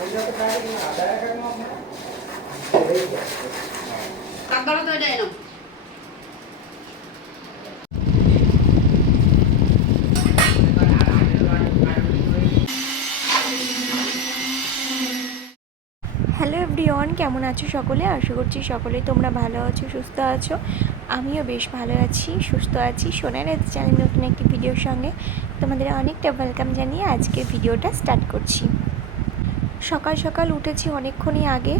Hello everyone, কেমন আছো সকলে? আশা করছি সকলেই তোমরা ভালো আছো, সুস্থ আছো। আমিও বেশ ভালো আছি, সুস্থ আছি। সোনার চ্যানেল নতুন একটি ভিডিওর সঙ্গে তোমাদের অনেকটা ওয়েলকাম জানিয়ে আজকের ভিডিওটা স্টার্ট করছি। সকাল সকাল উঠেছি অনেকক্ষণই আগে,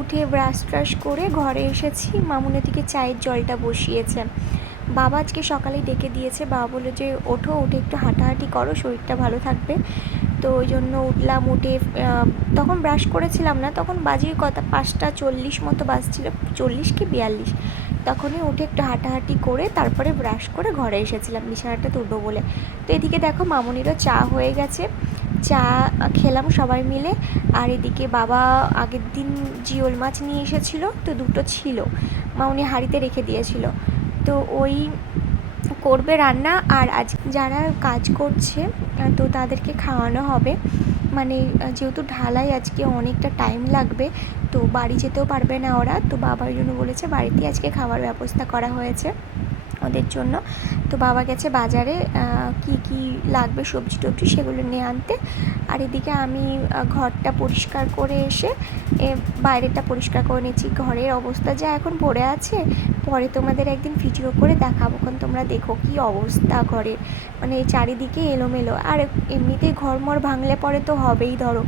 উঠে ব্রাশ ট্রাশ করে ঘরে এসেছি। মামুনের দিকে চায়ের জলটা বসিয়েছে। বাবা আজকে সকালেই ডেকে দিয়েছে। বাবা বললো যে ওঠো, উঠে একটু হাঁটাহাঁটি করো, শরীরটা ভালো থাকবে। তো ওই জন্য উঠলাম। উঠে তখন ব্রাশ করেছিলাম না, তখন বাজে কথা 5:40 মতো বাজছিল, 40 কি 42। তখনই উঠে একটু হাঁটাহাঁটি করে তারপরে ব্রাশ করে ঘরে এসেছিলাম বিছানাটা তুলবো বলে। তো এদিকে দেখো মামুনিরও চা হয়ে গেছে, চা খেলাম সবাই মিলে। আর এদিকে বাবা আগের দিন জিওল মাছ নিয়ে এসেছিলো, তো দুটো ছিল, মামুনি হাঁড়িতে রেখে দিয়েছিল। তো ওই করবে রান্না। আর আজ যারা কাজ করছে তো তাদেরকে খাওয়ানো হবে। মানে যেহেতু ঢালাই আজকে অনেকটা টাইম লাগবে, তো বাড়ি যেতেও পারবে না ওরা। তো বাবার জন্য বলেছে বাড়িতেই আজকে খাবার ব্যবস্থা করা হয়েছে ওদের জন্য। তো বাবা গেছে বাজারে কি কি লাগবে সবজি টবজি সেগুলো নিয়ে আনতে। আর এদিকে আমি ঘরটা পরিষ্কার করে এসে বাইরেটা পরিষ্কার করে নিচ্ছি। ঘরের অবস্থা যা এখন পড়ে আছে, পরে তোমাদের একদিন ভিডিও করে দেখাবো, কারণ তোমরা দেখো কি অবস্থা ঘরের, মানে চারিদিকে এলোমেলো। আর এমনিতেই ঘরমর ভাঙলে পরে তো হবেই, ধরো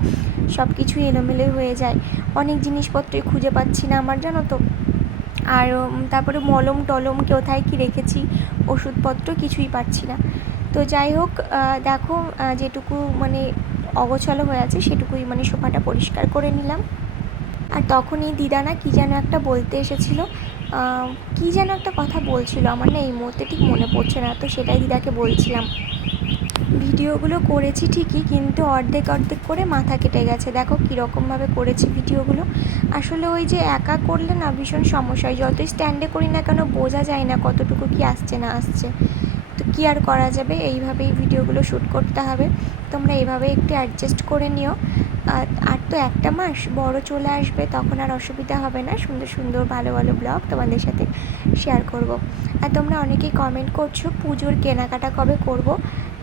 সব কিছু এলোমেলো হয়ে যায়। অনেক জিনিসপত্রই খুঁজে পাচ্ছি না আমার, জানো তো। আর তারপরে মলম টলম কোথায় কি রেখেছি, ওষুধপত্র কিছুই পাচ্ছি না। তো যাই হোক, দেখো যেটুকু মানে অগোছালো হয়ে আছে সেটুকুই, মানে সোফাটা পরিষ্কার করে নিলাম। আর তখনই দিদা না কী যেন একটা বলতে এসেছিলো, কী যেন একটা কথা বলছিল, আমার না এই মুহূর্তে ঠিক মনে পড়ছে না। তো সেটাই দিদাকে বলছিলাম। ভিডিওগুলো করেছি ঠিকই, কিন্তু অর্ধেক অর্ধেক করে মাথা কেটে গেছে। দেখো কীরকমভাবে করেছি ভিডিওগুলো। আসলে ওই যে একা করলে না ভীষণ সমস্যা হয়, যতই স্ট্যান্ডে করি না কেন বোঝা যায় না কতটুকু কি আসছে না আসছে। তো কী আর করা যাবে, এইভাবেই ভিডিওগুলো শ্যুট করতে হবে। তোমরা এইভাবে একটু অ্যাডজাস্ট করে নিও। আর তো একটা মাস বড় চলে আসবে, তখন আর অসুবিধা হবে না, সুন্দর সুন্দর ভালো ভালো ব্লগ তোমাদের সাথে শেয়ার করব। আর তোমরা অনেকেই কমেন্ট করছো পুজোর কেনাকাটা কবে করব।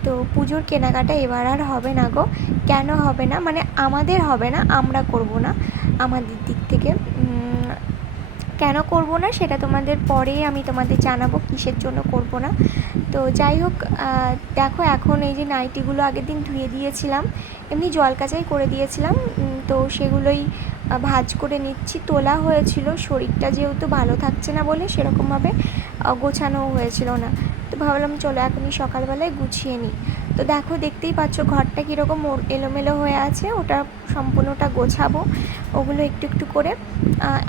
তো পুজোর কেনাকাটা এবার আর হবে না গো। কেন হবে না, মানে আমাদের হবে না, আমরা করব না আমাদের দিক থেকে। কেন করব না সেটা তোমাদের পরেই আমি তোমাদের জানাবো কিসের জন্য করব না। তো যাই হোক, দেখো এখন এই যে নাইটিগুলো আগের দিন ধুয়ে দিয়েছিলাম, এমনি জল কাচাই করে দিয়েছিলাম, তো সেগুলোই ভাঁজ করে নিচ্ছি। তোলা হয়েছিল, শরীরটা যেহেতু ভালো থাকছে না বলে সেরকমভাবে গোছানোও হয়েছিল না। তো ভাবলাম চলো এখনই সকালবেলায় গুছিয়ে নিই। তো দেখো দেখতেই পাচ্ছ ঘরটা কীরকম এলোমেলো হয়ে আছে, ওটা সম্পূর্ণটা গোছাবো ওগুলো একটু একটু করে।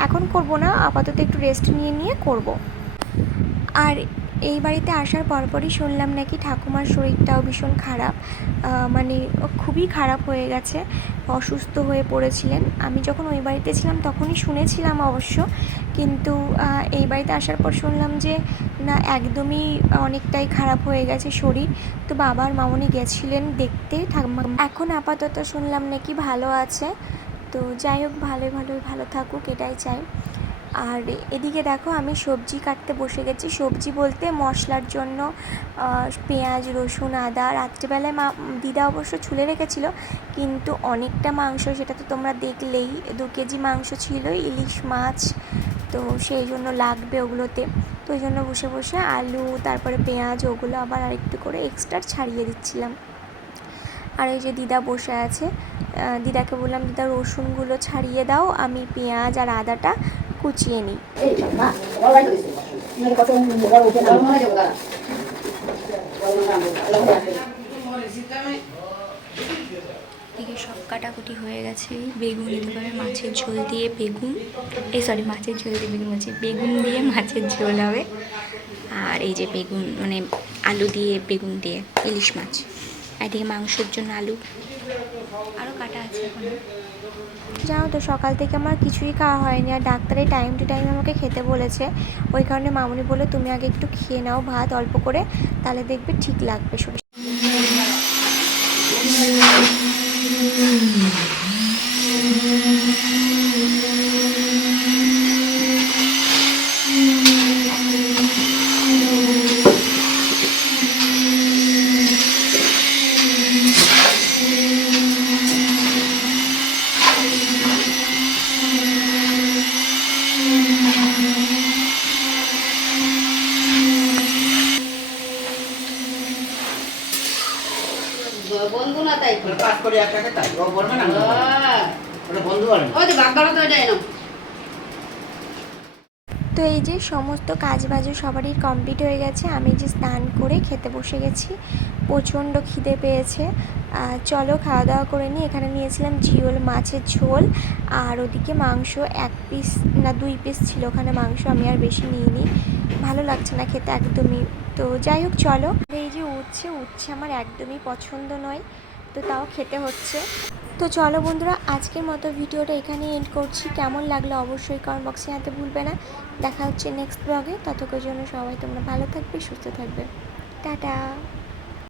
এখন করব না, আপাতত একটু রেস্ট নিয়ে নিয়ে করব। আর এই বাড়িতে আসার পরপরই শুনলাম নাকি ঠাকুমার শরীরটাও ভীষণ খারাপ, মানে খুবই খারাপ হয়ে গেছে, অসুস্থ হয়ে পড়েছিলেন। আমি যখন ওই বাড়িতে ছিলাম তখনই শুনেছিলাম অবশ্য, কিন্তু এই বাড়িতে আসার পর শুনলাম যে না, একদমই অনেকটাই খারাপ হয়ে গেছে শরীর। তো বাবার মামনি গেছিলেন দেখতে ঠাকুমা, এখন আপাতত শুনলাম নাকি ভালো আছে। তো যাই হোক, ভালোই ভালোই ভালো থাকুক, এটাই চাই। আর এদিকে দেখো আমি সবজি কাটতে বসে গেছি। সবজি বলতে মশলার জন্য পেঁয়াজ রসুন আদা। রাত্রিবেলায় দিদা অবশ্য ছুলে রেখেছিল, কিন্তু অনেকটা মাংস, সেটা তো তোমরা দেখলেই, 2 কেজি মাংস ছিল, ইলিশ মাছ, তো সেই জন্য লাগবে ওগুলোতে। তো ওই জন্য বসে বসে আলু তারপরে পেঁয়াজ ওগুলো আবার আরেকটু করে এক্সট্রা ছাড়িয়ে দিচ্ছিলাম। আর এই যে দিদা বসে আছে, দিদাকে বললাম দিদা রসুনগুলো ছাড়িয়ে দাও, আমি পেঁয়াজ আর আদাটা কুচিয়ে নিই। এদিকে সব কাটাকুটি হয়ে গেছে। বেগুন দিতে পারে, মাছের ঝোল দিয়ে বেগুন, মাছের ঝোল দিয়ে বেগুন আছে, বেগুন দিয়ে মাছের ঝোল হবে। আর এই যে বেগুন মানে আলু দিয়ে বেগুন দিয়ে ইলিশ মাছ। এদিকে মাংসের জন্য আলু আরও কাটা আছে এখন। জানো তো সকাল থেকে আমার কিছুই খাওয়া হয়নি, আর ডাক্তারে টাইম টু টাইম আমাকে খেতে বলেছে। ওই কারণে মামুনি বলে তুমি আগে একটু খেয়ে নাও ভাত অল্প করে, তাহলে দেখবে ঠিক লাগবে শরীর। কাজ করি একসাথে তাই ও বলবে না ওটা বন্ধু আর ও তো বাবা তো এটাই না। তো এই যে সমস্ত কাজ বাজও সবারই কমপ্লিট হয়ে গেছে, আমি যে স্নান করে খেতে বসে গেছি, প্রচণ্ড খিদে পেয়েছে। চলো খাওয়া দাওয়া করে নিই। এখানে নিয়েছিলাম জিওল মাছের ঝোল, আর ওদিকে মাংস 1 পিস না 2 পিস ছিল ওখানে মাংস, আমি আর বেশি নিইনি, ভালো লাগছে না খেতে একদমই। তো যাই হোক চলো। এই যে উচ্ছে আমার একদমই পছন্দ নয়, তো তাও খেতে হচ্ছে। তো চলো বন্ধুরা, আজকের মতো ভিডিওটা এখানেই এন্ড করছি। কেমন লাগলো অবশ্যই কমেন্ট বক্সে জানাতে ভুলবে না। দেখা হচ্ছে নেক্সট ব্লগে, ততক্ষণের জন্য সবাই তোমরা ভালো থাকবে, সুস্থ থাকবে, টাটা।